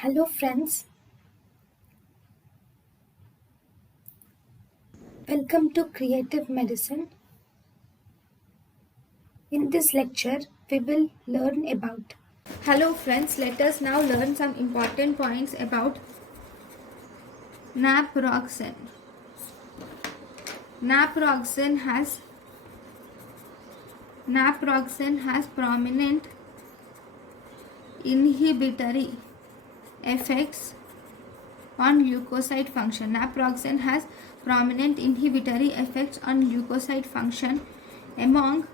Hello friends, welcome to Creative Medicine. In this lecture, we will learn about. Hello friends, let us now learn some important points about naproxen. Naproxen has prominent inhibitory effects on leukocyte function. Naproxen has prominent inhibitory effects on leukocyte function among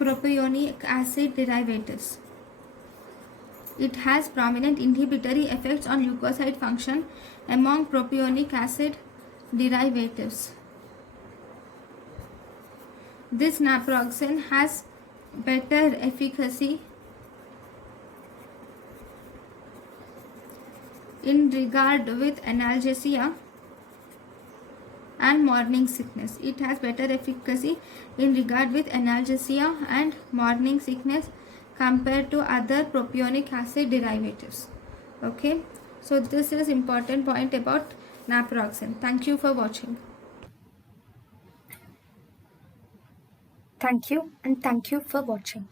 propionic acid derivatives. It has prominent inhibitory effects on leukocyte function among propionic acid derivatives. This naproxen has better efficacy in regard with analgesia and morning sickness. It has better efficacy in regard with analgesia and morning sickness compared to other propionic acid derivatives. Okay, so this is important point about naproxen. Thank you for watching. Thank you and thank you for watching.